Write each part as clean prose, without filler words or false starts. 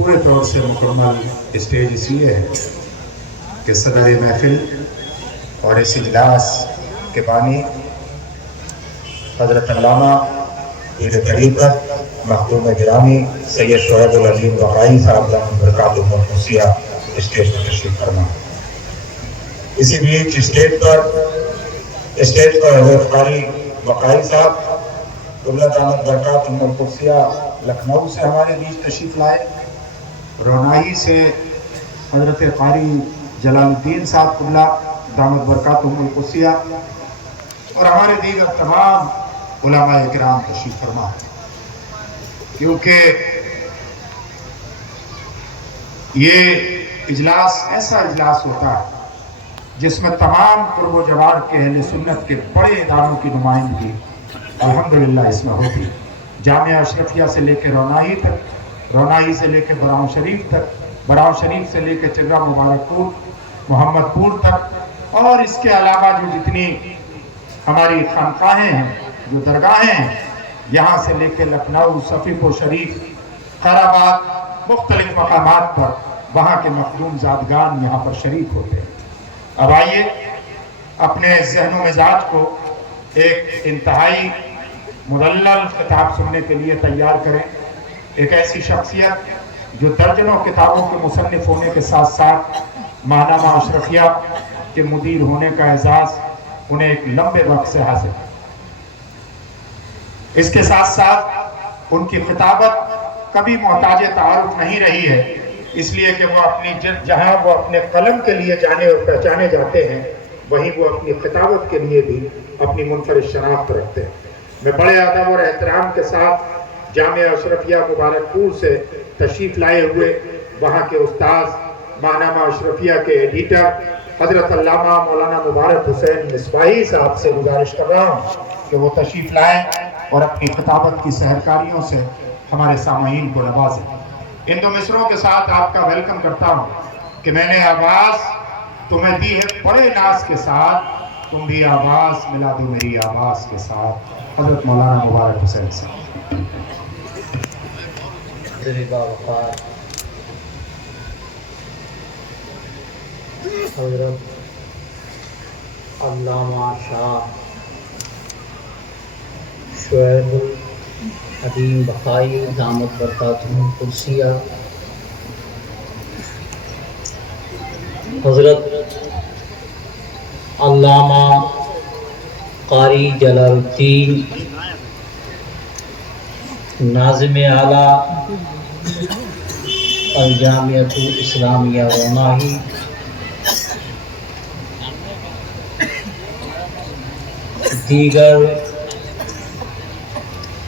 پورے طور سے مکمل اسٹیج اس لیے ہے کہ صدر محفل اور اس اجلاس کے بانی حضرت علامہ پیر طریقت مخدوم گرامی سید شعیب العظیم بقائی صاحب دامت برکاتہ القدسیہ اسٹیج پر تشریف فرما۔ اسی بیچ اسٹیج پر حضرت قاری بقائی صاحب قبلہ دامت برکاتہ القدسیہ لکھنؤ سے ہمارے بیچ تشریف لائے۔ رونائی سے حضرت قاری جلال الدین صاحب قبلہ دامت برکاتہ القدسیہ اور ہمارے دیگر تمام علماء اکرام تشریف فرما، کیونکہ یہ اجلاس ایسا اجلاس ہوتا ہے جس میں تمام قرب و جوار کے اہل سنت کے بڑے اداروں کی نمائندگی الحمدللہ اس میں ہوتی ہے۔ جامعہ اشرفیہ سے لے کے رونائی تک، رونائی سے لے کے براؤں شریف تک، براؤں شریف سے لے کے چگرا مبارک پور، محمد پور تک، اور اس کے علاوہ جو جتنی ہماری خانقاہیں ہیں، جو درگاہیں ہیں، یہاں سے لے کے لکھنؤ، صفی پور شریف، خیر آباد، مختلف مقامات پر وہاں کے مخدوم زادگان یہاں پر شریک ہوتے ہیں۔ اب آئیے اپنے ذہن و مزاج کو ایک انتہائی مدلل کتاب سننے کے لیے تیار کریں۔ ایک ایسی شخصیت جو درجنوں کتابوں کے مصنف ہونے کے ساتھ ساتھ ماہنامہ اشرفیہ کے مدیر ہونے کا اعزاز انہیں ایک لمبے وقت سے حاصل ہے۔ اس کے ساتھ ساتھ ان کی خطابت کبھی محتاج تعارف نہیں رہی ہے، اس لیے کہ وہ اپنی جہاں وہ اپنے قلم کے لیے جانے اور پہچانے جاتے ہیں، وہیں وہ اپنی خطابت کے لیے بھی اپنی منفرد شناخت رکھتے ہیں۔ میں بڑے ادب اور احترام کے ساتھ جامعہ اشرفیہ مبارک پور سے تشریف لائے ہوئے وہاں کے استاذ، ماہنامہ اشرفیہ کے ایڈیٹر حضرت علامہ مولانا مبارک حسین مصباحی صاحب سے گزارش کر رہا ہوں کہ وہ تشریف لائیں اور اپنی خطابت کی سحرکاریوں سے ہمارے سامعین کو نوازیں۔ ان دو مصروں کے ساتھ آپ کا ویلکم کرتا ہوں کہ میں نے آواز تمہیں دی ہے بڑے ناز کے ساتھ، تم بھی آواز ملا دو میری آواز کے ساتھ۔ حضرت مولانا مبارک حسین صاحب۔ حضرت علامہ شاہ شعیب العظیم بقائی دامت برکاتہ القدسیہ، حضرت علامہ قاری جلال الدین ناظم اعلیٰ الجامعۃ الاسلامیہ رونائی، دیگر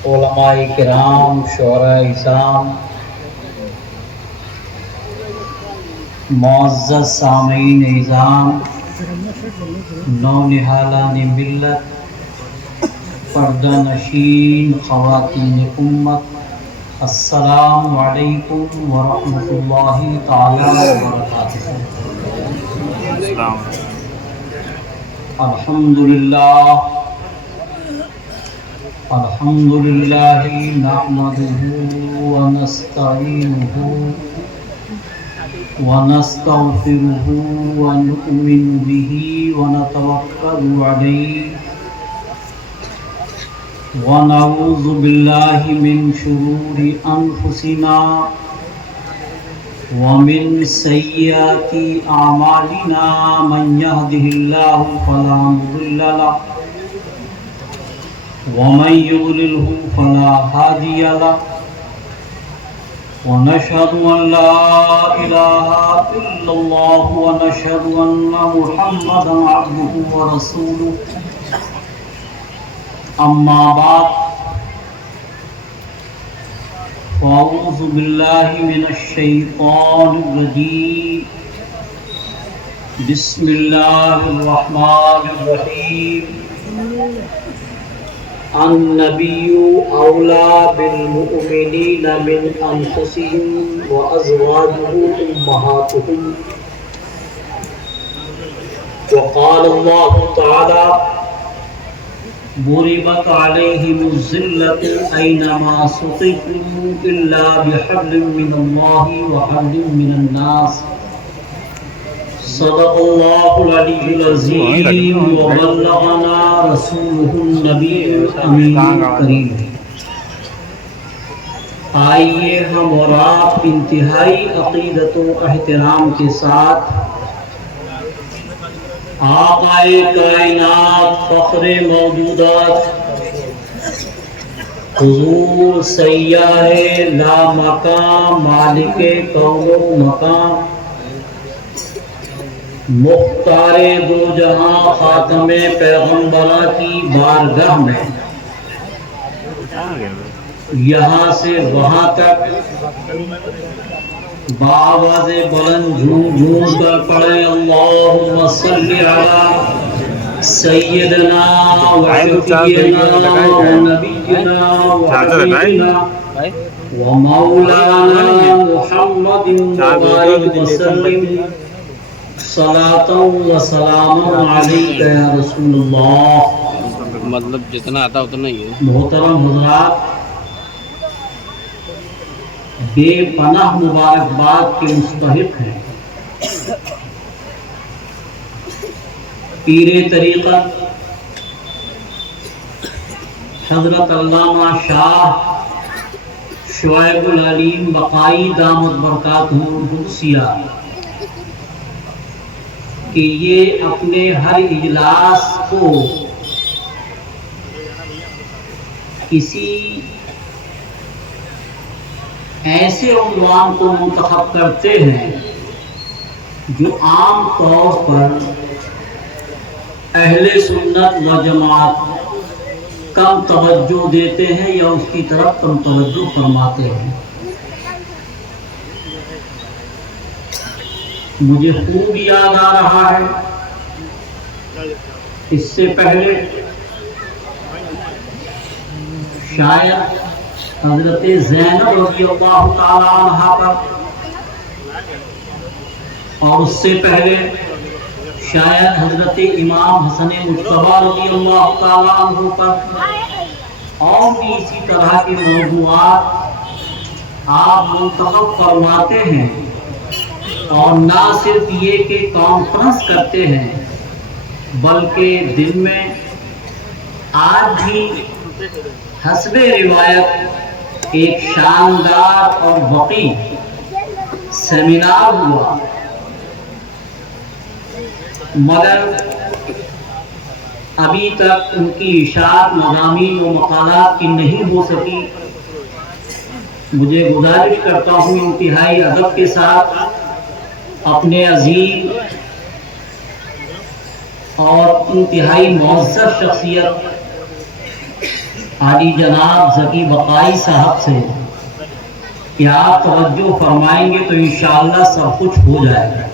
علماء کرام، شعراء اعظام، معزز سامعین اعظام، نونہالان ملت، پردہ نشین خواتین امت، السلام علیکم ورحمۃ اللہ تعالی وبرکاتہ۔ الحمد للہ نحمدہ ونستعینہ ونستغفرہ ونؤمن بہ ونتوکل علیہ ونعوذ باللہ من شرور انفسنا ومن سیئات اعمالنا، من یہدہ اللہ فلا مضل لہ ومن یضللہ فلا ہادی لہ، ونشہد ان لا الہ الا اللہ ونشہد ان محمدا عبدہ ورسولہ، اما بعد فاعوذ باللہ من الشیطان الرجیم، بسم اللہ الرحمن الرحیم، النبی اولیٰ بالمؤمنین من انفسهم وازواجہ امہاتہم، وقال اللہ تعالی ضربت علیہم الذلۃ اینما ثقفوا الا بحبل من اللہ وحبل من الناس صدق اللہ العلی العظیم وبلغنا رسولہ النبی الامین الکریم۔ آئیے ہم اور آپ انتہائی عقیدت و احترام کے ساتھ آقا کائنات فخر موجودات حضور سیاح لا مقام مالک کون و مقام مختار دو جہاں خاتم پیغمبرہ کی بارگاہ میں یہاں سے وہاں تک بآواز بلند جھوم جھوم کر پڑھے اللہم صلی علی سیدنا و شفیعنا و نبینا و حبیبنا و مولانا محمد مبارک وسلم صلاۃ و سلام علیک یا رسول اللہ۔ مطلب جتنا آتا اتنا ہی ہے۔ محترم حضرات، بے پناہ مبارکباد کے مستحق ہیں پیر طریقت حضرت علامہ شاہ شعیب العلیم بقائی دامت برکاتہ القدسیہ کہ یہ اپنے ہر اجلاس کو کسی ایسے عنوان کو منتخب کرتے ہیں جو عام طور پر اہل سنت و جماعت کم توجہ دیتے ہیں یا اس کی طرف کم توجہ فرماتے ہیں۔ مجھے خوب یاد آ رہا ہے اس سے پہلے شاید حضرت زینب رضی اللہ تعالی عنہا پر اور اس سے پہلے شاید حضرت امام حسن مجتبی رضی اللہ تعالی عنہ پر اور بھی اسی طرح کے موضوعات آپ منتخب فرماتے ہیں، اور نہ صرف یہ کہ کانفرنس کرتے ہیں بلکہ دن میں آج بھی حسب روایت ایک شاندار اور وقی سیمینار ہوا، مگر ابھی تک ان کی اشاعت مضامین و مقالات کی نہیں ہو سکی۔ مجھے گزارش کرتا ہوں انتہائی ادب کے ساتھ اپنے عظیم اور انتہائی معزز شخصیت عالی جناب ذکی بقائی صاحب سے کہ آپ توجہ فرمائیں گے تو انشاءاللہ سب کچھ ہو جائے گا۔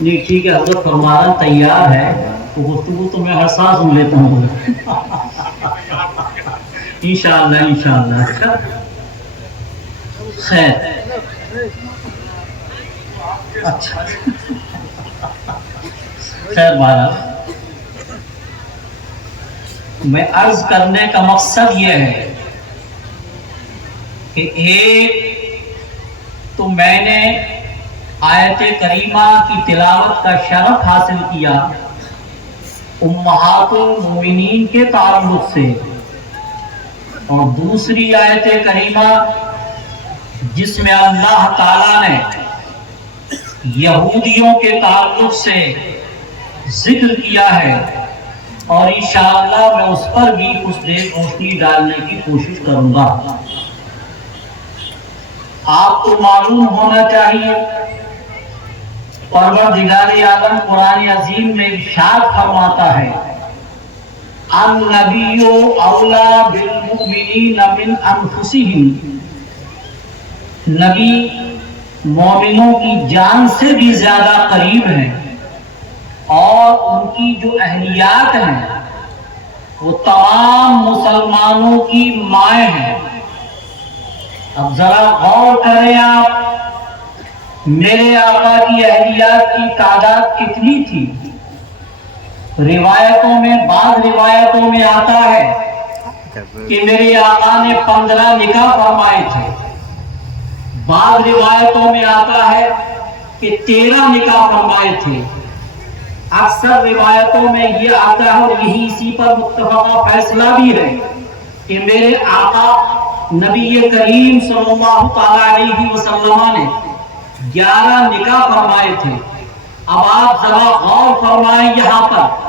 نہیں ٹھیک ہے، حضرت فرمانا تیار ہے تو گفتگو تو میں ہر سال سن لیتا ہوں انشاءاللہ انشاءاللہ۔ اچھا خیر، اچھا خیر بارہ میں عرض کرنے کا مقصد یہ ہے کہ ایک تو میں نے آیت کریمہ کی تلاوت کا شرف حاصل کیا امہات المومنین کے تعلق سے، اور دوسری آیت کریمہ جس میں اللہ تعالیٰ نے یہودیوں کے تعلق سے ذکر کیا ہے، اور انشاءاللہ میں اس پر بھی کچھ دیر روشنی ڈالنے کی کوشش کروں گا۔ آپ کو معلوم ہونا چاہیے پروردگار عالم قرآن عظیم میں ارشاد فرماتا ہے النبی اولا بالمؤمنین من انفسہم، نبی مومنوں کی جان سے بھی زیادہ قریب ہیں، اور ان کی جو اہلیات ہیں وہ تمام مسلمانوں کی مائیں ہیں۔ اب ذرا غور کریں آپ، میرے آقا کی اہلیات کی تعداد کتنی تھی؟ روایتوں میں بعض روایتوں میں آتا ہے کہ میرے آقا نے 15 نکاح فرمائے تھے، بعض روایتوں میں آتا ہے کہ 13 نکاح فرمائے تھے۔ اکثر روایتوں میں یہ آتا ہے اور یہی اسی پر متفقہ فیصلہ بھی ہے کہ میرے آقا نبی کریم صلی اللہ تعالی علیہ وسلم نے 11 نکاح فرمائے تھے۔ اب آپ ذرا غور فرمائیں، یہاں پر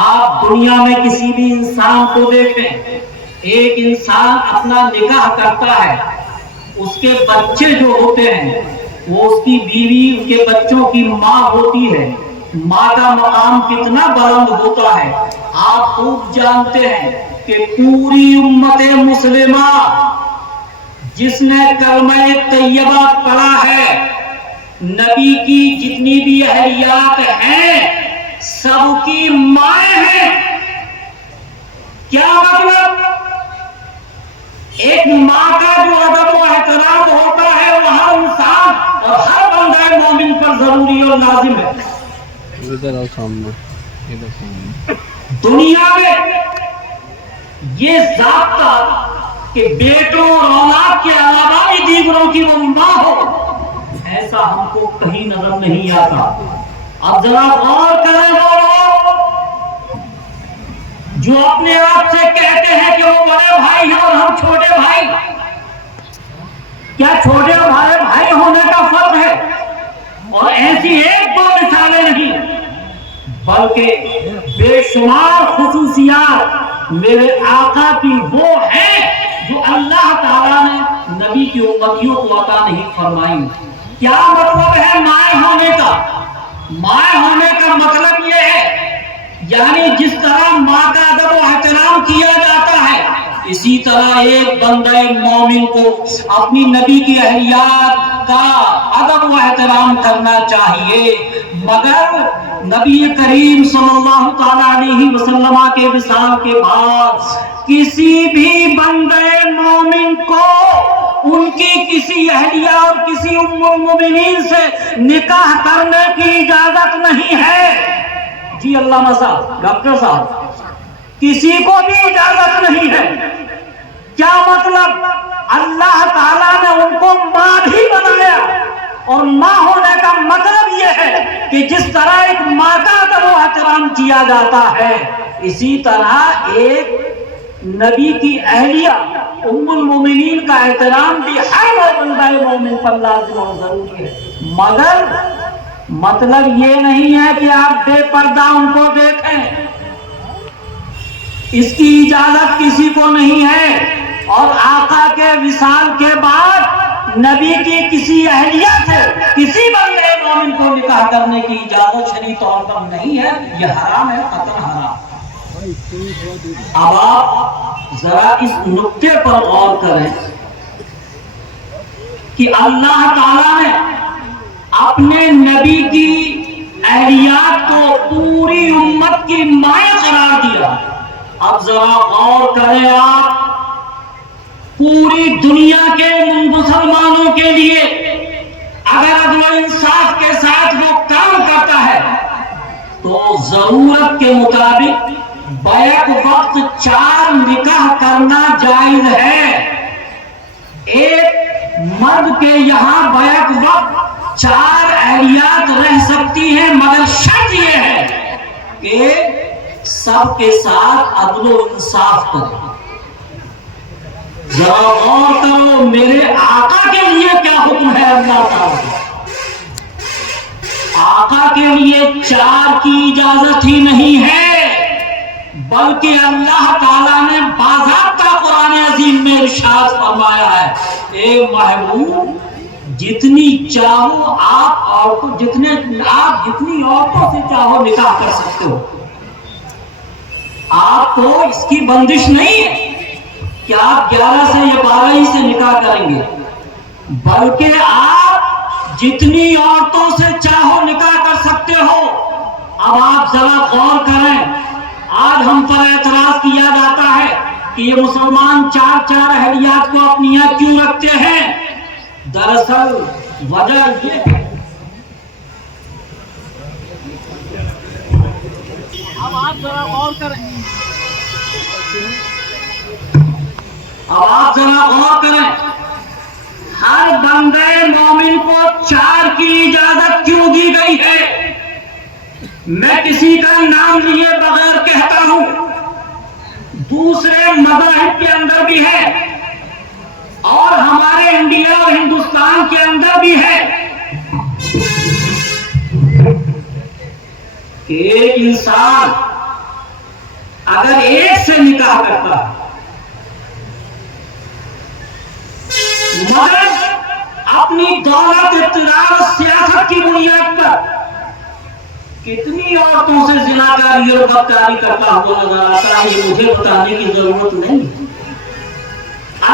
آپ دنیا میں کسی بھی انسان کو دیکھیں، ایک انسان اپنا نکاح کرتا ہے، اس کے بچے جو ہوتے ہیں وہ اس کی بیوی، ان کے بچوں کی ماں ہوتی ہے۔ ماں کا مقام کتنا بلند ہوتا ہے آپ خوب جانتے ہیں کہ پوری امت مسلمہ جس نے کلمہ طیبہ پڑھا ہے، نبی کی جتنی بھی اہلیات ہیں سب کی مائیں ہیں۔ کیا مطلب؟ ایک ماں کا جو ادب و احترام ہوتا ہے وہ ہر انسان اور ہر بندہ مومن پر ضروری اور لازم ہے۔ ادھر آؤ سامنے، ادھر سامنے۔ دنیا میں یہ ضابطہ کہ بیٹوں اور اولاد کے علاوہ بھی دیگروں کی وہ ماں ہو، ایسا ہم کو کہیں نظر نہیں آتا۔ اب ذرا غور کریں وہ لوگ جو اپنے آپ سے کہتے ہیں کہ وہ بڑے بھائی ہیں اور ہم چھوٹے بھائی۔ کیا چھوٹے اور بڑے بھائی ہونے کا فرق ہے؟ اور ایسی ایک دو مثالیں نہیں بلکہ بے شمار خصوصیات میرے آقا کی وہ ہیں جو اللہ تعالیٰ نے نبی کی امتیوں کو عطا نہیں فرمائی۔ کیا مطلب ہے مائیں ہونے کا؟ مائیں ہونے کا مطلب یہ ہے یعنی جس طرح ماں کا ادب و احترام کیا جاتا ہے اسی طرح ایک بندہ مومن کو اپنی نبی کی اہلیات کا ادب و احترام کرنا چاہیے، مگر نبی کریم صلی اللہ تعالی علیہ وسلم کے وصال کے بعد کسی بھی بندے مومن کو ان کی کسی اہلیہ اور کسی ام المؤمنین سے نکاح کرنے کی اجازت نہیں ہے۔ جی علامہ صاحب، ڈاکٹر صاحب، کسی کو بھی اجازت نہیں ہے۔ کیا مطلب؟ اللہ تعالیٰ نے ان کو ماں بھی بنایا، اور ماں ہونے کا مطلب یہ ہے کہ جس طرح ایک ماں کا ادب و احترام کیا جاتا ہے اسی طرح ایک نبی کی اہلیہ ام المومنین کا احترام بھی ہر بندہ مومن پر لازم اور ضروری ہے، مگر مطلب یہ نہیں ہے کہ آپ بے پردہ ان کو دیکھیں، اس کی اجازت کسی کو نہیں ہے۔ اور آقا کے وصال کے بعد نبی کی کسی اہلیہ سے کسی بندے مومن کو نکاح کرنے کی اجازت شرعی طور پر نہیں ہے، یہ حرام ہے، قطعاً حرام۔ اب آپ ذرا اس نقطے پر غور کریں کہ اللہ تعالیٰ نے اپنے نبی کی اہلیات کو پوری امت کی مائیں قرار دیا۔ اب ذرا غور کریں آپ، پوری دنیا کے مسلمانوں کے لیے اگر عدل و انصاف کے ساتھ وہ کام کرتا ہے تو ضرورت کے مطابق بیک وقت 4 نکاح کرنا جائز ہے۔ ایک مرد کے یہاں بیک وقت 4 اہلیات رہ سکتی ہیں، مگر شرط یہ ہے کہ سب کے ساتھ عدل و انصاف کریں۔ ذرا غور کرو میرے آقا کے لیے کیا حکم ہے اللہ تعالیٰ۔ آقا کے لیے 4 کی اجازت ہی نہیں ہے، بلکہ اللہ تعالیٰ نے باضابطہ قرآن عظیم میں ارشاد فرمایا ہے، اے محبوب جتنی چاہو آپ عورتوں جتنی عورتوں سے چاہو نکاح کر سکتے ہو۔ آپ کو اس کی بندش نہیں ہے کہ آپ 11 سے یا 12 ہی سے نکاح کریں گے، بلکہ آپ جتنی عورتوں سے چاہو نکاح کر سکتے ہو۔ اب آپ ذرا غور کریں، آج ہم پر اعتراض کیا جاتا ہے کہ یہ مسلمان 4 اہلیات کو اپنی یاد کیوں رکھتے ہیں؟ دراصل وجہ یہ ہے، اب آپ اب آپ ذرا غور کریں، ہر بندے مومن کو 4 کی اجازت کیوں دی گئی ہے؟ میں کسی کا نام لیے بغیر کہتا ہوں، دوسرے مذاہب کے اندر بھی ہے اور ہمارے انڈیا اور ہندوستان کے اندر بھی ہے کہ ایک انسان اگر ایک سے نکاح کرتا ہے مگر اپنی دولت، اقتدار اور سیاست کی بنیاد پر کتنی عورتوں سے زناکاری اور بدکاری کرتا ہوا نظر آتا ہے، یہ مجھے بتانے کی ضرورت نہیں۔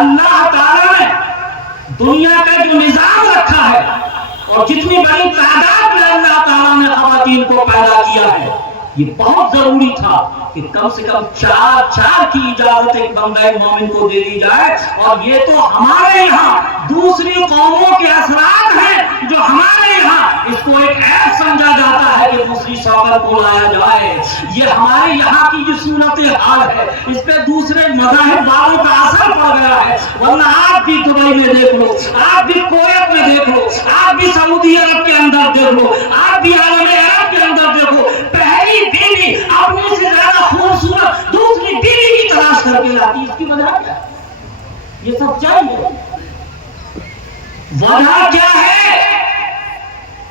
اللہ تعالیٰ نے دنیا کا جو نظام رکھا ہے اور جتنی بڑی تعداد میں اللہ تعالیٰ نے خواتین کو پیدا کیا ہے، یہ بہت ضروری تھا کہ کم سے کم 4 کی اجازت ایک بندہ مومن کو دے دی جائے۔ اور یہ تو ہمارے یہاں دوسری قوموں کے اثرات ہیں جو ہمارے یہاں اس کو ایک عیب سمجھا جاتا ہے کہ دوسری شوہر کو لایا جائے۔ یہ ہمارے یہاں کی جو صورت حال ہے، اس پہ دوسرے مذاہب والوں کا اثر پڑ گیا ہے، ورنہ آپ بھی دبئی میں دیکھ لو، آپ بھی کویت میں دیکھ لو، آپ بھی سعودی عرب کے اندر دیکھ لو، آپ بھی عالم عرب کے اندر دیکھو، پہلی بیوی اپنے سے زیادہ خوبصورت دوسری بیوی کی تلاش کر کے لاتی ہے۔ اس کی وجہ کیا ہے؟ یہ سب چاہیے، وجہ کیا ہے؟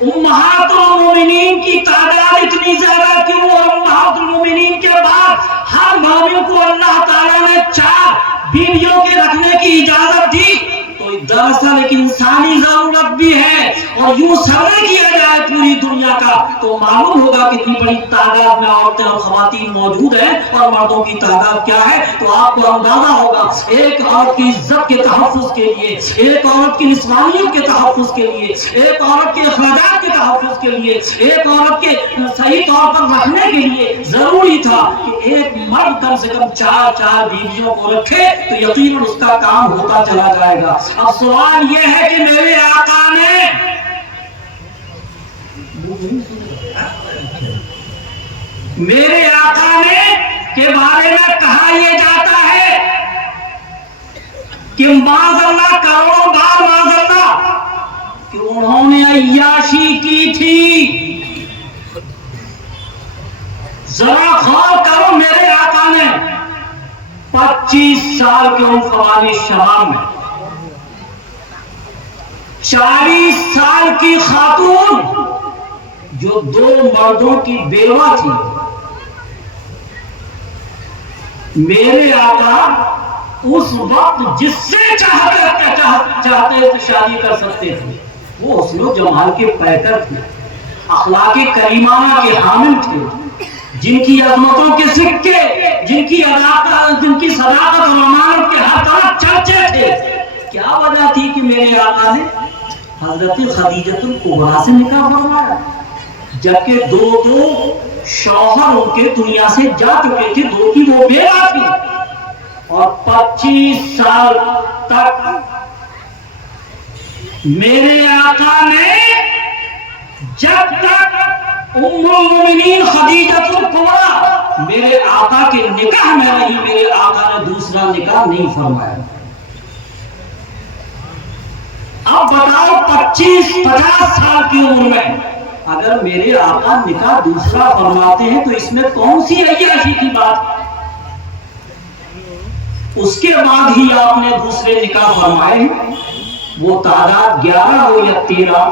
امہات المومنین کی تعداد اتنی زیادہ کیوں؟ اور امہات المومنین کے بعد ہر مومن کو اللہ تعالیٰ نے 4 بیویوں کے رکھنے کی اجازت دی، تو دراصل ایک انسانی ضرورت بھی ہے۔ اور یوں سروے کیا جائے پوری دنیا کا تو معلوم ہوگا کتنی بڑی تعداد میں عورتیں اور خواتین موجود ہیں اور مردوں کی تعداد کیا ہے، تو آپ کو اندازہ ہوگا ایک عورت کی عزت کے تحفظ کے لیے، ایک عورت کی نسوانیت کے تحفظ کے لیے، ایک عورت کے اخراجات کے تحفظ کے لیے، ایک عورت کے صحیح طور پر رکھنے کے لیے ضروری تھا کہ ایک مرد کم سے کم 4 بیویوں کو رکھے، تو یقیناً اس کا کام ہوتا چلا جائے گا۔ اب سوال یہ ہے کہ میرے آقا نے کے بارے میں کہا یہ جاتا ہے کہ معاذ اللہ، کروڑوں بار معاذ اللہ، کہ انہوں نے عیاشی کی تھی۔ ذرا غور کرو، میرے آقا نے 25 سال کے ان فوانی شباب میں 40 سال کی خاتون جو 2 مردوں کی بیوہ تھی، میرے آقا اس وقت جس سے چاہتے تھے شادی کر سکتے تھے، وہ حسن و جمال کے پیکر تھے، اخلاق کریمانہ کے حامل تھے، جن کی عظمتوں کے سکے، جن کی صداقت اور امانت کے ہر طرف چرچے تھے۔ کیا وجہ تھی کہ میرے آقا نے حضرت خدیجہ الکبریٰ سے نکاح فرمایا، جبکہ 2 شوہر ان کے دنیا سے جا چکے تھے، 2 کی وہ بیوہ تھی، اور 25 سال تک میرے آقا نے جب تک ام المومنین خدیجہ الکبریٰ میرے آقا کے نکاح میں رہی، میرے آقا نے دوسرا نکاح نہیں فرمایا۔ اب بتاؤ 25-50 سال کی عمر میں اگر میرے آقا نکاح دوسرا فرماتے ہیں تو اس میں کون سی عیاشی کی بات؟ اس کے بعد ہی آپ نے دوسرے نکاح فرمائے، وہ تعداد 11 ہو یا 13،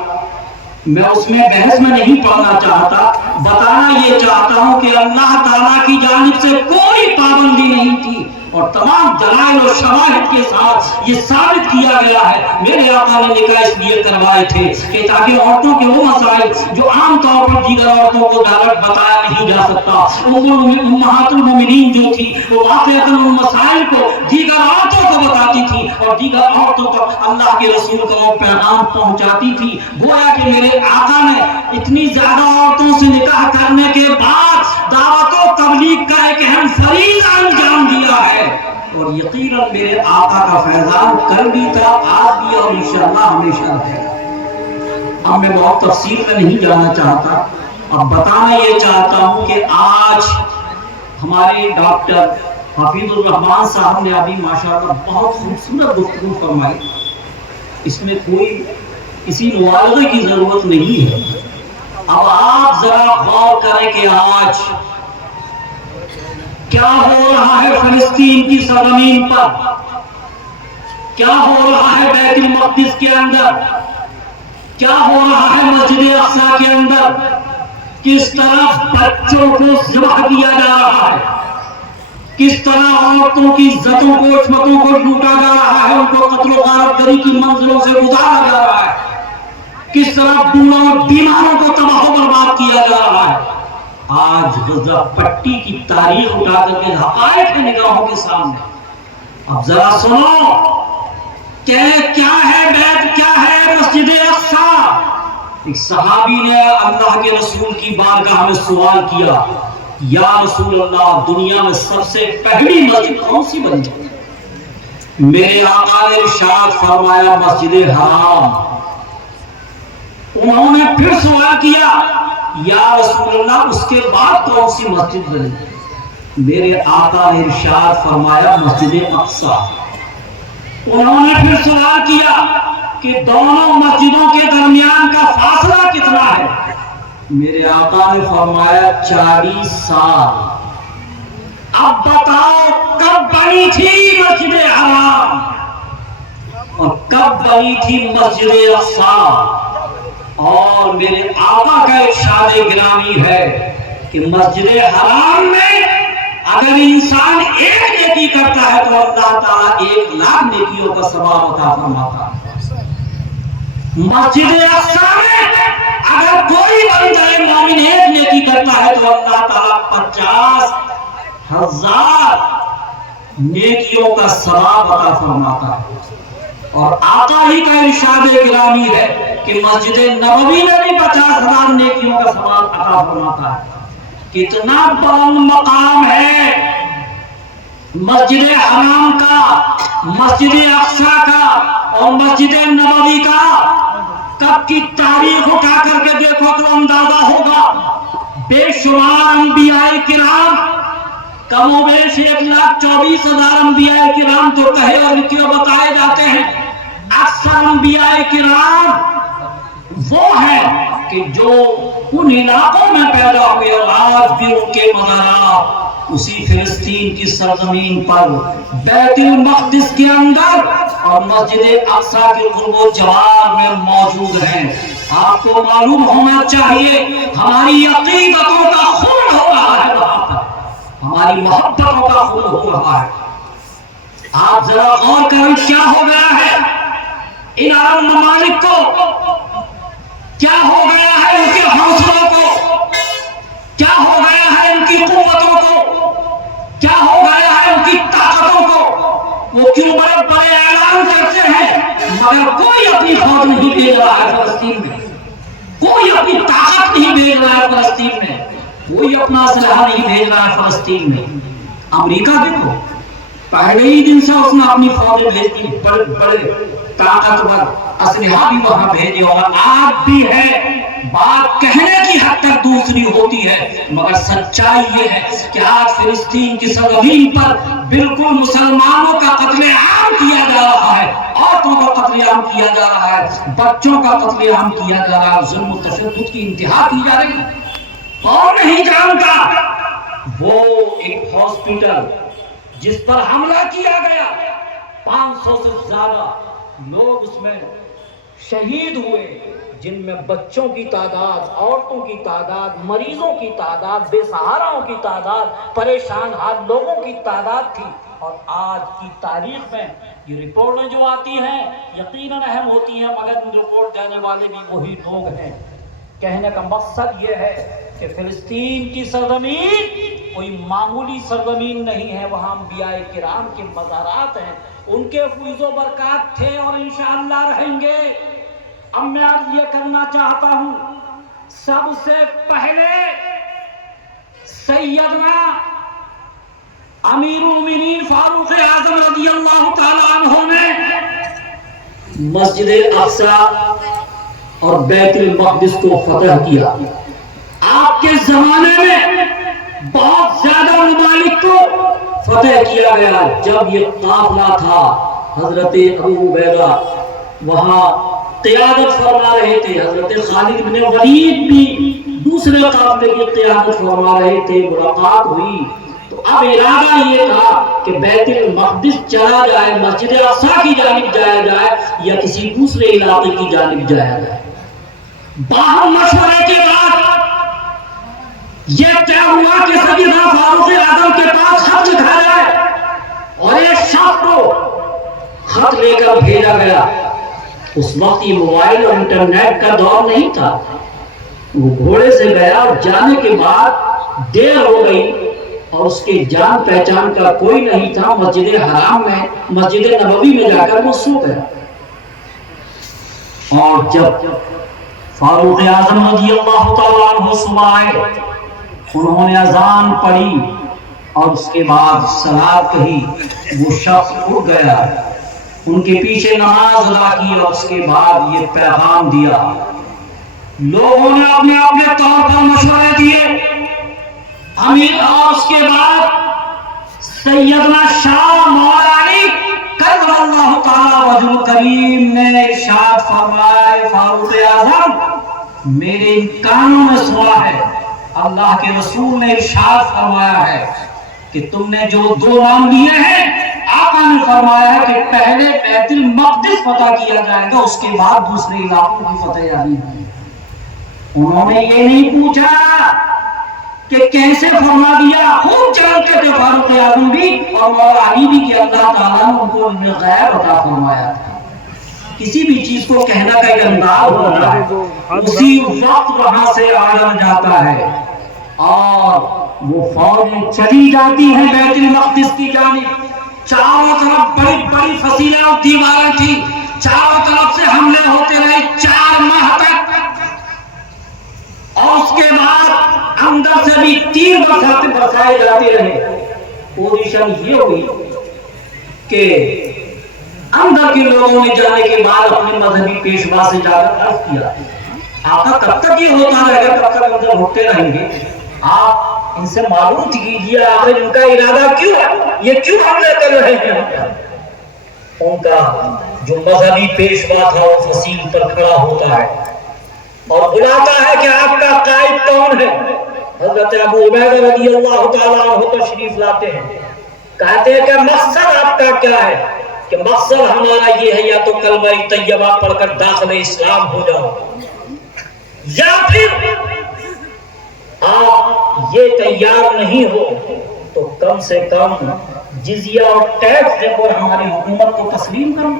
میں اس میں بحث میں نہیں پڑھنا چاہتا، بتانا یہ چاہتا ہوں کہ اللہ تعالیٰ کی جانب سے کوئی پابندی نہیں تھی، اور تمام دلائل اور شواہد کے ساتھ یہ ثابت کیا گیا ہے۔ میرے آقا نے نکاح اس لیے کروائے تھے کہ تاکہ عورتوں کے وہ مسائل جو عام طور پر دیگر عورتوں کو ڈائریکٹ بتایا نہیں جا سکتا، امہات المومنین جو تھی وہ واقعتاً ان مسائل کو دیگر عورتوں کو بتاتی تھی اور دیگر عورتوں تک اللہ کے رسول کا وہ پیغام پہنچاتی تھی۔ گویا کہ میرے آقا نے اتنی زیادہ عورتوں سے نکاح کرنے کے بعد دعوت و تبلیغ کا ایک اہم فریضہ انجام دیا ہے، اور یقیناً میرے آقا کا فیضان کل بھی تھا، آج بھی، اور انشاءاللہ ہمیشہ رہے گا۔ اب میں بہت تفصیل میں نہیں جانا چاہتا، اب بتانا یہ چاہتا ہوں کہ آج ہمارے ڈاکٹر حفیظ الرحمان صاحب نے ابھی ماشاءاللہ بہت خوبصورت گفتگو فرمائی. اس میں کوئی کسی معالجے کی ضرورت نہیں ہے. اب آپ ذرا غور کریں کہ آج کیا ہو رہا ہے فلسطین کی سرزمین پر، کیا ہو رہا ہے بیت المقدس کے اندر، کیا ہو رہا ہے مسجد اقصی کے اندر. کس طرح بچوں کو ذبح کیا جا رہا ہے، کس طرح عورتوں کی عزتوں کو عصمتوں کو لوٹا جا رہا ہے، ان کو قتل و غارت گری کی منزلوں سے گزارا جا رہا ہے، کس طرح بوڑھوں اور بیماروں کو تباہ و برباد کیا جا رہا ہے. آج غزہ پٹی کی تاریخ اٹھا کر کے حقائق ہے نگاہوں کے سامنے. اب ذرا سنو کہ کیا ہے بیت، کیا ہے مسجد اقصی. ایک صحابی نے اللہ کے رسول کی بارگاہ میں سوال کیا، یا رسول اللہ دنیا میں سب سے پہلی مسجد کون سی بنی؟ میرے آقا نے ارشاد فرمایا مسجد حرام. انہوں نے پھر سوال کیا، یا رسول اللہ اس کے بعد کون سی مسجد بنی؟ میرے آقا نے ارشاد فرمایا مسجد اقصی. انہوں نے پھر سوال کیا کہ دونوں مسجدوں کے درمیان کا فاصلہ کتنا ہے؟ میرے آقا نے فرمایا 40 سال. اب بتاؤ کب بنی تھی مسجد حرام اور کب بنی تھی مسجد اقصی؟ اور میرے آقا کا ارشاد گرامی ہے کہ مسجد حرام میں اگر انسان ایک نیکی کرتا ہے تو اللہ تعالیٰ 1,00,000 نیکیوں کا ثواب عطا فرماتا ہے. مسجد اقصی میں اگر کوئی بندہ مومن ایک نیکی کرتا ہے تو اللہ تعالیٰ 50,000 نیکیوں کا ثواب عطا فرماتا ہے. اور آقا ہی کا ارشاد گرامی ہے کہ مسجد نبوی میں بھی 50,000 نیکیوں کا ثواب عطا فرماتا ہے. کتنا بلند مقام ہے مسجد حرام کا، مسجد اقصی کا اور مسجد نبوی کا. کب کی تاریخ اٹھا کر کے دیکھو تو اندازہ ہوگا. بے شمار انبیاء کرام، کم و بیش 1,24,000 انبیاء کرام جو کہے اور لکھے اور بتائے جاتے ہیں. اکثر انبیاء کرام وہ ہیں کہ جو ان علاقوں میں پیدا ہوئے اور آج بھی ان کے مزارات اسی فلسطین کی سرزمین پر بیت المقدس کے اندر اور مسجد اقصی کے قرب و جوار میں موجود ہیں. آپ کو معلوم ہونا چاہیے ہماری عقیدتوں کا خون ہو رہا ہے وہاں پر، ہماری محبتوں کا خون ہو رہا ہے. آپ ذرا غور کریں کیا ہو گیا ہے ان عرب ممالک کو، کیا ہو گیا ہے ان کے حوصلوں کو، کیا ہو گیا ہے ان کی قوتوں کو، کیا ہو گیا ہے ان کی طاقتوں کو. وہ کیوں بڑے بڑے اعلان کرتے ہیں مگر کوئی اپنی فوج نہیں بھیج رہا ہے فلسطین میں، کوئی اپنی طاقت نہیں بھیج رہا ہے فلسطین میں، کوئی اپنا اسلحہ نہیں بھیج رہا ہے فلسطین میں. امریکہ دیکھو پہلے ہی دن سے اس نے اپنی فوجیں بھیج دی، بڑے بڑے طاقتور اسلحہ بھی وہاں بھیجے. اور آج بھی ہے، بات کہنے کی حد تک دوسری ہوتی ہے مگر سچائی یہ ہے کہ آج فلسطین کی سرزمین پر بالکل مسلمانوں کا قتل عام کیا جا رہا ہے، عورتوں کا قتل عام کیا جا رہا ہے، بچوں کا قتل عام کیا جا رہا ہے، ظلم و تشدد کی انتہا کی جا رہی ہے. اور نہیں جانتا وہ ایک ہاسپٹل جس پر حملہ کیا گیا 500 سے زیادہ لوگ اس میں شہید ہوئے، جن میں بچوں کی تعداد، عورتوں کی تعداد، مریضوں کی تعداد، بے سہاراؤں کی تعداد، پریشان حال لوگوں کی تعداد تھی. اور آج کی تاریخ میں یہ رپورٹیں جو آتی ہیں یقیناً اہم ہوتی ہیں مگر ان رپورٹ دینے والے بھی وہی لوگ ہیں. کہنے کا مقصد یہ ہے کہ فلسطین کی سرزمین کوئی معمولی سرزمین نہیں ہے، وہاں انبیاء کرام کے مزارات ہیں، ان کے فیض و برکات تھے اور انشاءاللہ رہیں گے. اب میں آج یہ کرنا چاہتا ہوں، سب سے پہلے سیدنا امیر المومنین فاروق اعظم رضی اللہ تعالیٰ عنہ نے مسجد اقصی اور بیت المقدس کو فتح کیا. آپ کے زمانے میں بہت زیادہ ممالک کو فتح کیا گیا۔ جب یہ قافلہ تھا حضرت ابو عبیدہ وہاں قیادت فرما رہے تھے، حضرت خالد بن ولید بھی دوسرے قافلے کی قیادت فرما رہے تھے، ملاقات ہوئی تو اب ارادہ یہ تھا کہ بیت المقدس چلا جائے، مسجد اقصی کی جانب جایا جائے یا کسی دوسرے علاقے کی جانب جایا جائے۔ باہم مشورے کے بعد یہ طے ہوا کہ سیدنا فاروق اعظم کے پاس خط لکھا جائے اور ایک شخص کو خط لے کر بھیجا گیا۔ اس وقت یہ موبائل اور انٹرنیٹ کا دور نہیں تھا۔ وہ گھوڑے سے گیا اور جانے کے بعد دیر ہو گئی اور اس کے جان پہچان کا کوئی نہیں تھا۔ مسجد حرام میں، مسجد نبوی میں جا کر وہ سو گیا۔ اور جب فاروق اعظم رضی اللہ تعالیٰ عنہ صبح آئے، انہوں نے اذان پڑھی اور اس کے بعد صلاۃ کہی، وہ شخص اٹھ گیا، ان کے پیچھے نماز ادا کی اور اس کے بعد یہ پیغام دیا۔ لوگوں نے اپنے اپنے طور پر مشورے دیے۔ امیر اور اس کے بعد سیدنا شاہ مولا علی کرم اللہ تعالی وجہ کریم نے ارشاد فرمایا، فاروق اعظم میرے ان کانوں میں سنا ہے، اللہ کے رسول نے ارشاد فرمایا ہے کہ تم نے جو دو نام لیے ہیں، آقا نے فرمایا ہے کہ پہلے بیت المقدس فتح کیا جائے گا، اس کے بعد دوسرے علاقوں کی فتح جاری ہوگی۔ انہوں نے یہ نہیں پوچھا کہ کیسے فرما دیا، خوب جانتے تھے فاروق اعظم بھی اور مولا علی بھی کہ اللہ تعالیٰ نے ان کو غیب عطا فرمایا تھا۔ کسی بھی چیز کو کہنا کا ایک انداز ہوتا ہے، اسی وقت وہاں سے آیا جاتا ہے اور وہ فوجیں چلی جاتی ہیں بیت المقدس کی جانب۔ چاروں طرف بڑی بڑی فصیلیں اور دیواریں تھیں، چاروں طرف سے حملے ہوتے رہے 4 ماہ تک، اور اس کے بعد اندر سے بھی تیر برسائے جاتے رہے۔ پوزیشن یہ ہوئی کہ اندر کے لوگوں نے جانے کے بعد اپنے مذہبی پیشوا سے جا کر عرض کیا، آقا کب تک یہ ہوتا رہے گا، کب تک اندر ہوتے رہیں گے؟ آپ ان سے معلوم کیجیے آخر ان کا ارادہ کیوں ہے، یہ کیوں حملے کر رہے ہیں؟ ان کا جو مذہبی پیشوا تھا وہ فصیل پر کھڑا ہوتا ہے اور بلاتا ہے کہ آپ کا قائد کون ہے؟ حضرت ابو عبیدہ رضی اللہ تعالیٰ عنہ تشریف لاتے ہیں، کہتے ہیں کہ مقصد آپ کا کیا ہے؟ کہ مقصد ہمارا یہ ہے یا تو کلمہ طیبہ پڑھ کر داخل اسلام ہو جاؤ، یا پھر آپ یہ تیار نہیں ہو تو کم سے کم جزیہ اور ٹیکس دے کر ہماری حکومت کو تسلیم کرو،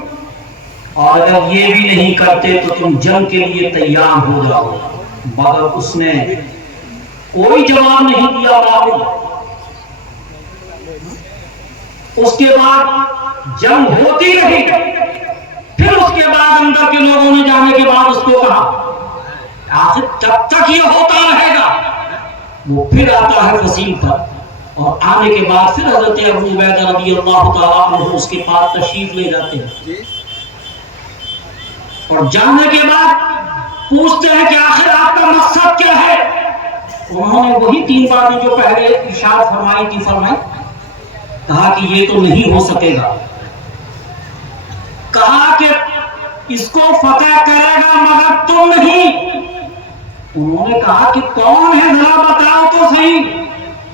اور اگر یہ بھی نہیں کرتے تو تم جنگ کے لیے تیار ہو جاؤ۔ مگر اس نے کوئی جواب نہیں دیا باقی۔ اس کے بعد جنگ ہوتی رہی، پھر اس کے بعد اندر کے لوگوں نے جانے کے بعد اس کو کہا آخر کب تک یہ ہوتا رہے گا؟ وہ پھر آتا ہے فصیل پر، اور آنے کے بعد پھر حضرت ابو عبیدہ رضی اللہ تعالیٰ عنہ اس کے پاس تشریف لے جاتے ہیں، اور جانے کے بعد پوچھتے ہیں کہ آخر آپ کا مقصد کیا ہے؟ انہوں نے وہی 3 باتیں جو پہلے ارشاد فرمائی تھی فرمائی۔ کہا کہ یہ تو نہیں ہو سکے گا، کہا کہ اس کو فتح کرے گا مگر تم نہیں۔ انہوں نے کہا کہ کون ہے ذرا بتاؤ تو صحیح،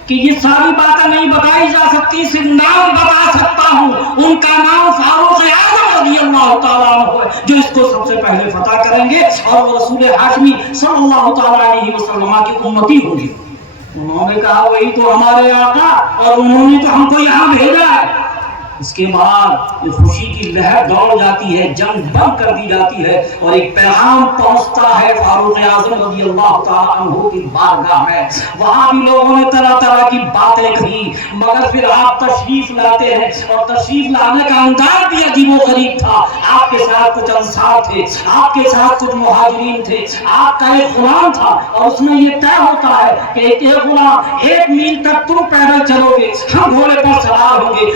کہ یہ ساری باتیں نہیں بتائی جا سکتی، صرف نام بتا سکتا ہوں، ان کا نام فاروق اعظم رضی اللہ تعالیٰ عنہ ہے، جو اس کو سب سے پہلے فتح کریں گے اور وہ رسول ہاشمی صلی اللہ تعالیٰ علیہ وسلم کی امتی ہوگی۔ انہوں نے کہا وہی تو ہمارے آقا، اور انہوں نے تو ہم کو یہاں بھیجا ہے۔ اس کے بعد یہ خوشی کی لہر دوڑ جاتی ہے، جنگ بند کر دی جاتی ہے، اور ایک پیغام پہنچتا ہے فاروق اعظم رضی اللہ تعالیٰ عنہ کی بارگاہ میں۔ وہاں بھی لوگوں نے طرح طرح کی باتیں کہی، مگر پھر آپ تشریف لاتے ہیں، اور تشریف لانے کا انداز بھی عجیب و غریب تھا۔ آپ کے ساتھ کچھ انصار تھے، آپ کے ساتھ کچھ مہاجرین تھے، آپ کا ایک غلام تھا، اور اس میں یہ طے ہوتا ہے کہ ایک غلام 1 میل تک تم پیدل چلو گے، ہم گھوڑے پر سوار ہوں گے،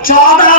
14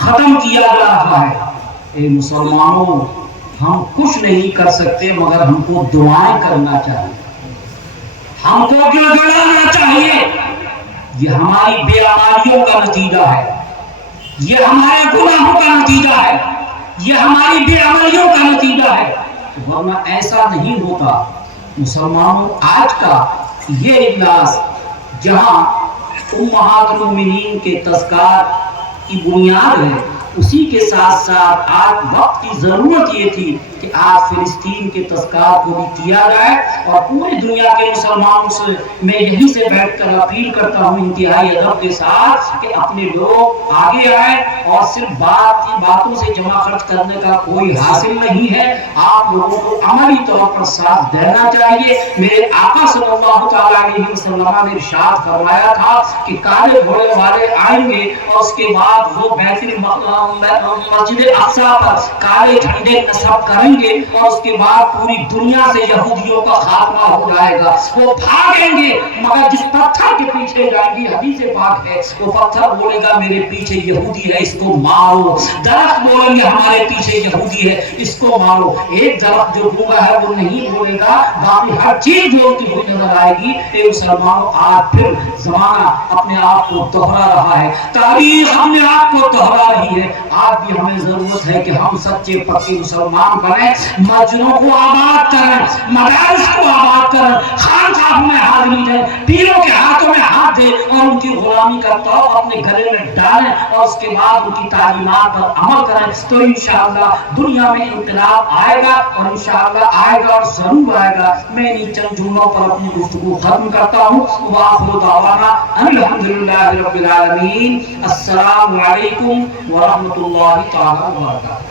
ختم کیا جا رہا ہے۔ اے مسلمانوں، ہم کچھ نہیں کر سکتے مگر ہم کو دعائیں کرنا چاہیے، ہم کو گڑگڑانا چاہیے۔ یہ ہماری بے عملیوں کا نتیجہ ہے، یہ ہمارے گناہوں کا نتیجہ ہے، یہ ہماری بے عملیوں کا نتیجہ ہے، ورنہ ایسا نہیں ہوتا۔ مسلمانوں، آج کا یہ اجلاس جہاں امہات المومنین کے تذکار کی بنیاد ہے، اسی کے ساتھ ساتھ آج وقت کی ضرورت یہ تھی کہ آج فلسطین کے تذکار کو بھی کیا جائے، اور پوری دنیا کے مسلمانوں سے میں یہی سے بیٹھ کر اپیل کرتا ہوں انتہائی ادب کے ساتھ کہ اپنے لوگ آگے آئیں، اور صرف باتوں سے جمع خرچ کرنے کا کوئی حاصل نہیں ہے، آپ لوگوں کو عملی طور پر ساتھ دینا چاہیے۔ میرے آقا صلی اللہ تعالیٰ علیہ وسلم نے ارشاد فرمایا تھا کہ کالے گھوڑے والے آئیں گے، اور اس کے بعد وہ مسجد اقصی پر کالے جھنڈے نصب کریں گے، اور اس کے بعد پوری دنیا سے یہودیوں کا خاتمہ ہو جائے گا۔ وہ بھاگیں گے مگر جس پتھر کے پیچھے جائیں گی، حدیث پاک ہے، وہ پتھر بولے گا میرے پیچھے یہودی ہے، اس کو مارو۔ درخت بولیں گے ہمارے پیچھے یہودی ہے، اس کو مارو۔ ایک درخت جو گونگا ہے وہ نہیں بولے گا، باقی ہر چیز جو ان کی ہوئی نظر آئے گی۔ اے مسلمانوں، آج پھر زمانہ اپنے آپ کو دوہرا رہا ہے، تاریخ اپنے آپ کو دوہرا رہی ہے۔ آج بھی ہمیں ضرورت ہے کہ ہم سچے پکے مسلمان بنیں، مسجدوں کو آباد کریں، مدارس کو آباد کریں، خان صاحب میں ہاتھ نہیں دیں، پیروں کے ہاتھوں میں ہاتھ دیں، اور ان کی غلامی کا توق اپنے گلے میں ڈالیں، اور اس کے بعد ان کی تعلیمات پر عمل کریں، تو انشاءاللہ دنیا میں انقلاب آئے گا، اور انشاءاللہ آئے گا، اور ضرور آئے گا۔ میں ان چند جملوں پر اپنی گفتگو ختم کرتا ہوں۔ وآخر دعوانا ان الحمدللہ رب العالمین۔ السلام علیکم ورحمۃ اللہ تعالی وبرکاتہ۔